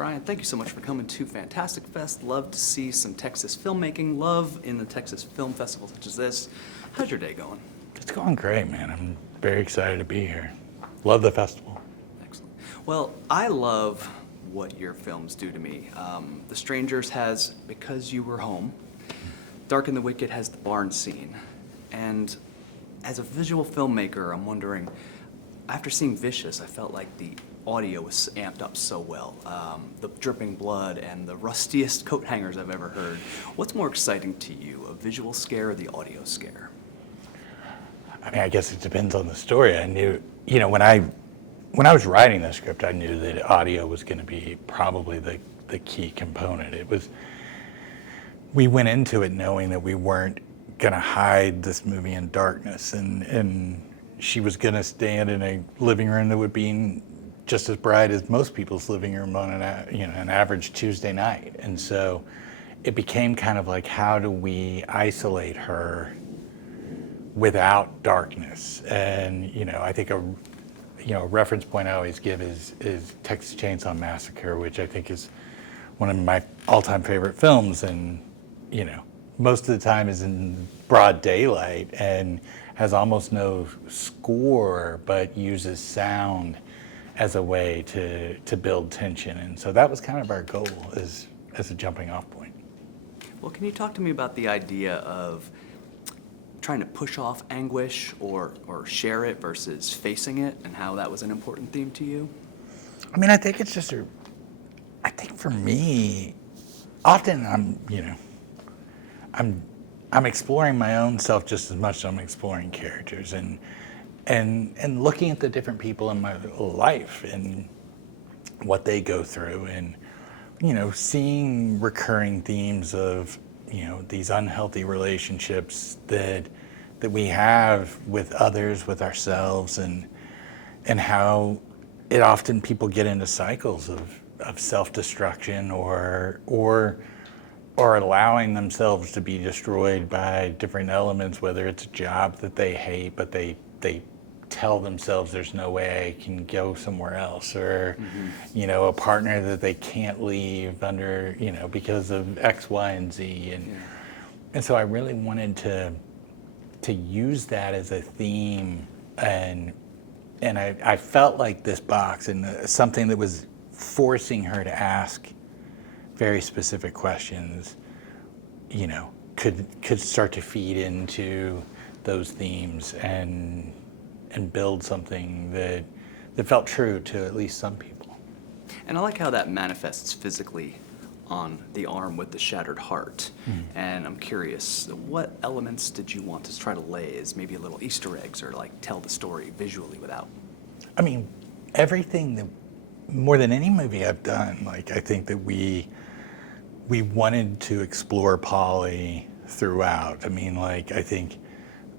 Bryan, thank you so much for coming to Fantastic Fest. Love to see some Texas filmmaking. Love in the Texas Film Festival such as this. How's your day going? It's going great, man. I'm very excited to be here. Love the festival. Excellent. Well, I love what your films do to me. The Strangers has Because You Were Home. Dark and the Wicked has the barn scene. And as a visual filmmaker, I'm wondering, after seeing Vicious, I felt like the audio was amped up so well. The dripping blood and the rustiest coat hangers I've ever heard. What's more exciting to you, a visual scare or the audio scare? I mean, I guess it depends on the story. I knew, when I was writing the script, I knew that audio was going to be probably the key component. We went into it knowing that we weren't going to hide this movie in darkness, and she was going to stand in a living room that would be just as bright as most people's living room on an average Tuesday night. And so it became kind of like, how do we isolate her without darkness? And I think a reference point I always give is Texas Chainsaw Massacre, which I think is one of my all-time favorite films, and most of the time is in broad daylight and has almost no score, but uses sound as a way to build tension. And so that was kind of our goal as a jumping off point. Well, can you talk to me about the idea of trying to push off anguish or share it versus facing it, and how that was an important theme to you? I mean, I think it's just I think for me, often I'm exploring my own self just as much as I'm exploring characters, and looking at the different people in my life and what they go through, and seeing recurring themes of these unhealthy relationships that we have with others, with ourselves, and how it often people get into cycles of self-destruction or allowing themselves to be destroyed by different elements, whether it's a job that they hate, but they tell themselves there's no way I can go somewhere else, or a partner that they can't leave under because of X, Y, and Z, and so I really wanted to use that as a theme, and I felt like this box and something that was forcing her to ask very specific questions, could start to feed into those themes and build something that felt true to at least some people. And I like how that manifests physically on the arm with the shattered heart. And I'm curious, what elements did you want to try to lay as maybe a little Easter eggs, or like tell the story visually without? I mean, everything that, more than any movie I've done, like I think that we wanted to explore Polly throughout. I mean, like, I think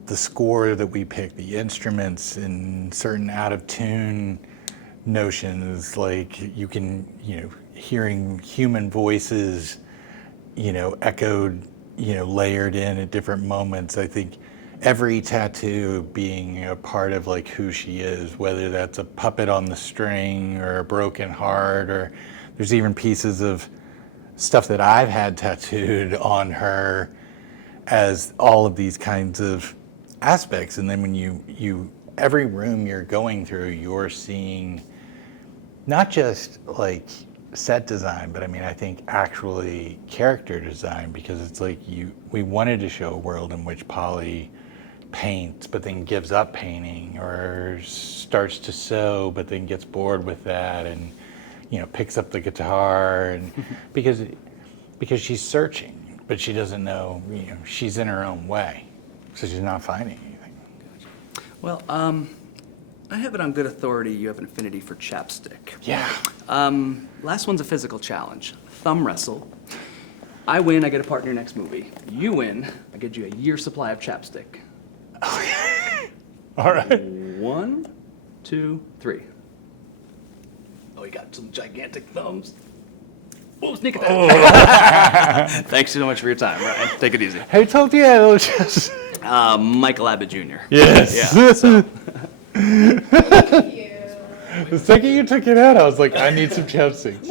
the score that we picked, the instruments, and certain out of tune notions, like you can, hearing human voices, echoed, layered in at different moments. I think every tattoo being a part of like who she is, whether that's a puppet on the string or a broken heart, or there's even pieces of stuff that I've had tattooed on her as all of these kinds of aspects. And then when you every room you're going through, you're seeing not just like set design, but I mean, I think actually character design, because it's like we wanted to show a world in which Polly paints but then gives up painting, or starts to sew but then gets bored with that, and picks up the guitar, and because she's searching, but she doesn't know, she's in her own way, so she's not finding anything. Well, I have it on good authority you have an affinity for chapstick. Yeah. Last one's a physical challenge. Thumb wrestle. I win, I get a part in your next movie. You win, I get you a year's supply of chapstick. All right. 1, 2, 3. Oh, you got some gigantic thumbs. Oh, sneak attack. Thanks so much for your time, Ryan. Take it easy. Who told you that? Just... Michael Abbott Jr. Yes. Yeah, so. Thank you. The second you took it out, I was like, I need some chapsticks.